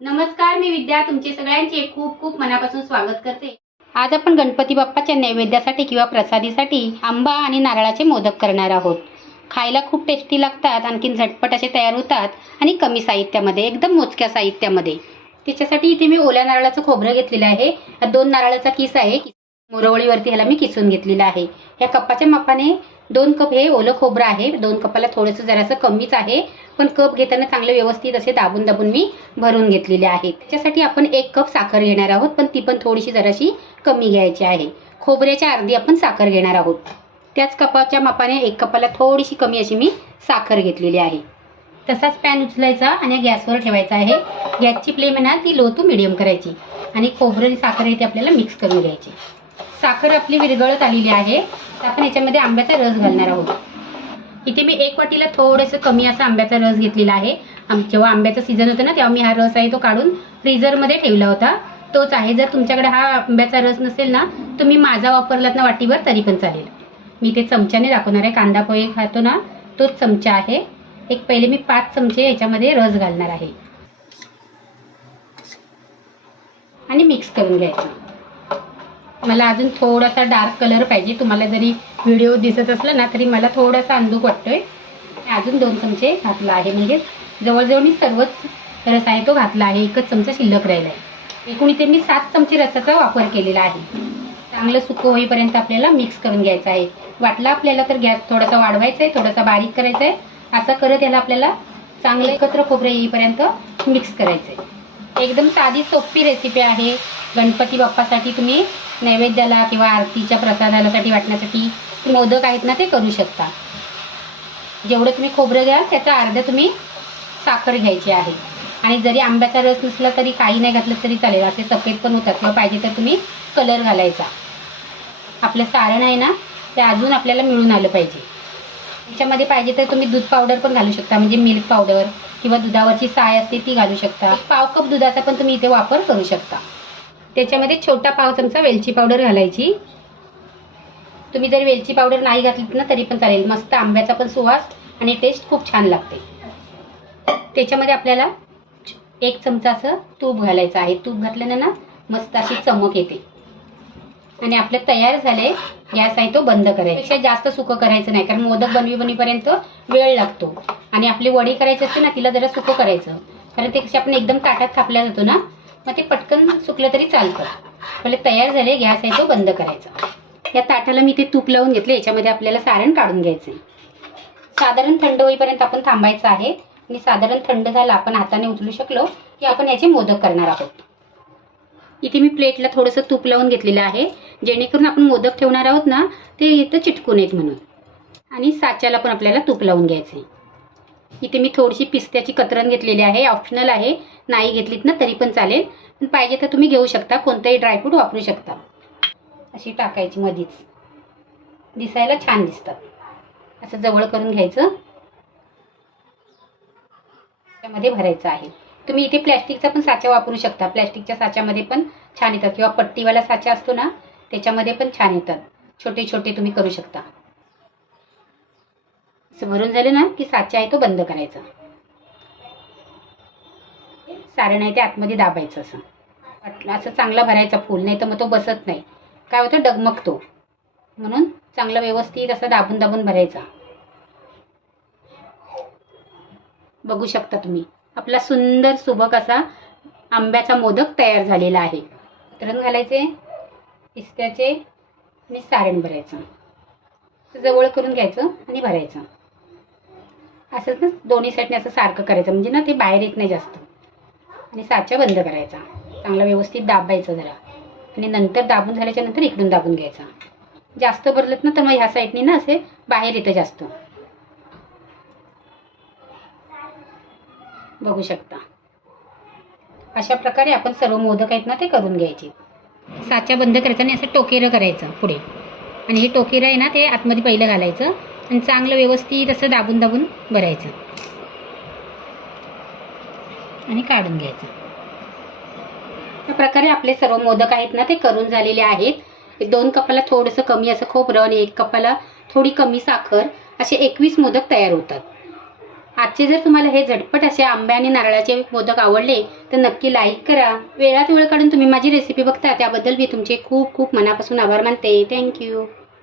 नमस्कार मी विद्या. तुमचे सगळ्यांचे खूप खूप मनापासून स्वागत करते. आज आपण गणपती बाप्पाच्या नैवेद्यासाठी किंवा प्रसादीसाठी आंबा आणि नारळाचे मोदक करणार आहोत. खायला खूप टेस्टी लागतात आणखीन झटपट असे तयार होतात आणि कमी साहित्यामध्ये एकदम मोजक्या साहित्यामध्ये. त्याच्यासाठी इथे मी ओल्या नारळाचं खोबरं घेतलेलं आहे. दोन नारळाचा किस आहे मोरवळीवरती ह्याला मी किसून घेतलेला आहे. ह्या कपाच्या मापाने दोन कप हे ओलं खोबरं आहे. दोन कपाला थोडंसं जरासं कमीच आहे. पण कप घेताना चांगले व्यवस्थित असे दाबून दाबून मी भरून घेतलेले आहेत. त्याच्यासाठी आपण एक कप साखर घेणार आहोत पण ती पण थोडीशी जराशी कमी घ्यायची आहे. खोबऱ्याच्या अर्धी आपण साखर घेणार आहोत. त्याच कपाच्या मापाने एक कपाला थोडीशी कमी अशी मी साखर घेतलेली आहे. तसाच पॅन उचलायचा आणि गॅसवर ठेवायचा आहे. गॅसची फ्लेम आहे ना ती लो टू मिडियम करायची. आणि खोबरं आणि साखर आहे ती आपल्याला मिक्स करून घ्यायची. साखर आपली विरघळत आलेली आहे. तर आपण याच्यामध्ये आंब्याचा रस घालणार आहोत. इथे मी एक वाटीला थोडंसं कमी असा आंब्याचा रस घेतलेला आहे. जेव्हा आंब्याचा सीझन होतं ना तेव्हा मी हा रस आहे तो काढून फ्रीझरमध्ये ठेवला होता. तोच आहे. जर तुमच्याकडे हा आंब्याचा रस नसेल ना तुम्ही माझा वापरलात ना वाटीवर तरी पण चालेल. मी ते चमच्याने दाखवणार आहे. कांदा पोहे खातो ना तोच चमचा आहे. एक पहिले मी पाच चमचे याच्यामध्ये रस घालणार आहे. आणि मिक्स करून घ्यायचं. मला अजून थोडासा डार्क कलर पाहिजे. तुम्हाला जरी व्हिडिओ दिसत असला ना तरी मला थोडासा अंदूक वाटतोय. अजून दोन चमचे घातला आहे. म्हणजे जवळजवळ मी सर्वच रस आहे तो घातला आहे. एकच चमचा शिल्लक राहिला आहे एकूण इथे मी सात चमचे रसाचा वापर केलेला आहे. चांगलं सुकं होईपर्यंत आपल्याला मिक्स करून घ्यायचं आहे. वाटला आपल्याला तर गॅस थोडासा वाढवायचा आहे थोडासा बारीक करायचा आहे. असं करत याला आपल्याला चांगलं एकत्र खोबरं येईपर्यंत मिक्स करायचं आहे. एकदम साधी सोपी रेसिपी आहे. गणपती बाप्पासाठी तुम्ही नैवेद्याला किंवा आरतीच्या प्रसादालासाठी वाटण्यासाठी मोदक आहेत ना ते करू शकता. जेवढं तुम्ही खोबरं घ्या त्याचा अर्धा तुम्ही साखर घ्यायची आहे. आणि जरी आंब्याचा रस नसला तरी काही नाही घातलं तरी चालेल. असे सफेद पण होतात. किंवा पाहिजे तर तुम्ही कलर घालायचा. आपलं सारण आहे ना ते अजून आपल्याला मिळून आलं पाहिजे. त्याच्यामध्ये पाहिजे तर तुम्ही दूध पावडर पण घालू शकता. म्हणजे मिल्क पावडर किंवा दुधावरची साय असते ती घालू शकता. पाव कप दुधाचा पण तुम्ही इथे वापर करू शकता. त्याच्यामध्ये छोटा पाव चमचा वेलची पावडर घालायची. तुम्ही जरी वेलची पावडर नाही घातलीत ना तरी पण चालेल. मस्त आंब्याचा पण सुवास आणि टेस्ट खूप छान लागते. त्याच्यामध्ये आपल्याला एक चमचा असं तूप घालायचं आहे. तूप घातल्यानं ना मस्त अशी चमक येते. आणि आपलं तयार झालंय. गॅस आहे तो बंद करायचा. पेक्षा जास्त सुकं करायचं नाही कारण मोदक बनवी बनीपर्यंत वेळ लागतो. आणि आपली वडी करायची असते ना तिला जरा सुकं करायचं. कारण ते कशी आपण एकदम ताटात थापल्या जातो ना मग ते पटकन सुकलं तरी चालतं. पहिले तयार झाले गॅस आहे तो बंद करायचा. या ताटाला मी ते तूप लावून घेतलं याच्यामध्ये आपल्याला सारण काढून घ्यायचं साधारण थंड होईपर्यंत आपण थांबायचं आहे. आणि साधारण थंड झालं आपण हाताने उचलू शकलो की आपण याचे मोदक करणार आहोत. इथे मी प्लेटला थोडंसं तूप लावून घेतलेलं आहे. जेणेकरून आपण मोदक ठेवणार आहोत ना ते इथं चिटकून येत म्हणून. आणि साच्याला पण आपल्याला तूप लावून घ्यायचं आहे इथे मी थोडीशी पिस्त्याची कतरण घेतलेली आहे ऑप्शनल आहे. नाही घेतलीत ना तरी पण चालेल. पण पाहिजे तर तुम्ही घेऊ शकता कोणतंही ड्रायफ्रूट वापरू शकता. अशी टाकायची मधीच. दिसायला छान दिसतात. असं जवळ करून घ्यायचं. त्यामध्ये भरायचं आहे. तुम्ही इथे प्लॅस्टिकचा पण साचा वापरू शकता. प्लॅस्टिकच्या साच्यामध्ये पण छान येतात. किंवा पट्टीवाला साचा असतो ना त्याच्यामध्ये पण छान येतात. छोटे छोटे तुम्ही करू शकता. असं भरून झालं ना की साचा आहे तो बंद करायचा. सारण आहे ते आतमध्ये दाबायचं असं. असं चांगला भरायचा फूल नाही तर मग तो बसत नाही. काय होतं? डगमगतो. म्हणून चांगला व्यवस्थित असं दाबून दाबून भरायचा. बघू शकता तुम्ही. आपला सुंदर सुबक असा आंब्याचा मोदक तयार झालेला आहे. तरण घालायचे. पिस्त्याचे आणि सारण भरायचं. जवळ करून घ्यायचं आणि भरायचं. असंच ना दोन्ही साईडने असं सारखं करायचं. म्हणजे ना ते बाहेर येत नाही जास्त. आणि साचा बंद करायचा. चांगला व्यवस्थित दाबायचं जरा. आणि नंतर दाबून झाल्याच्यानंतर इकडून दाबून घ्यायचा. जास्त भरलत ना तर मग ह्या साईडने ना असे बाहेर येतं जास्त. बघू शकता. अशा प्रकारे आपण सर्व मोदक आहेत ना ते करून घ्यायचे. साचा बंद करायचा आणि असं टोकेरं करायचं पुढे. आणि हे टोकेरं आहे ना ते आतमध्ये पहिलं घालायचं. आणि चांगलं व्यवस्थित असं दाबून दाबून भरायचं. आणि काढून घ्यायचं. अशा प्रकारे आपले सर्व मोदक आहेत ना ते करून झालेले आहेत. दोन कपाला थोडंसं कमी असं खोबरं आणि एक कपाला थोडी कमी साखर असे एकवीस मोदक तयार होतात. आजचे जर तुम्हाला हे झटपट असे आंबे आणि नारळाचे मोदक आवडले तर नक्की लाईक करा. वेळात वेळ काढून तुम्ही माझी रेसिपी बघता त्याबद्दल मी तुमचे खूप खूप मनापासून आभार मानते. थँक्यू